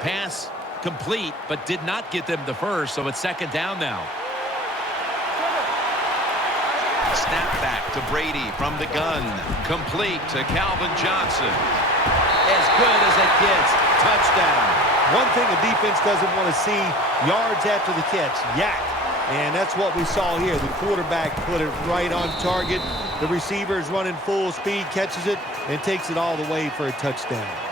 Pass complete, but did not get them the first, so it's second down now. Snap back to Brady from the gun. Complete to Calvin Johnson. As good as it gets. Touchdown. One thing the defense doesn't want to see, yards after the catch. Yak. And that's what we saw here. The quarterback put it right on target. The receiver is running full speed, catches it, and takes it all the way for a touchdown.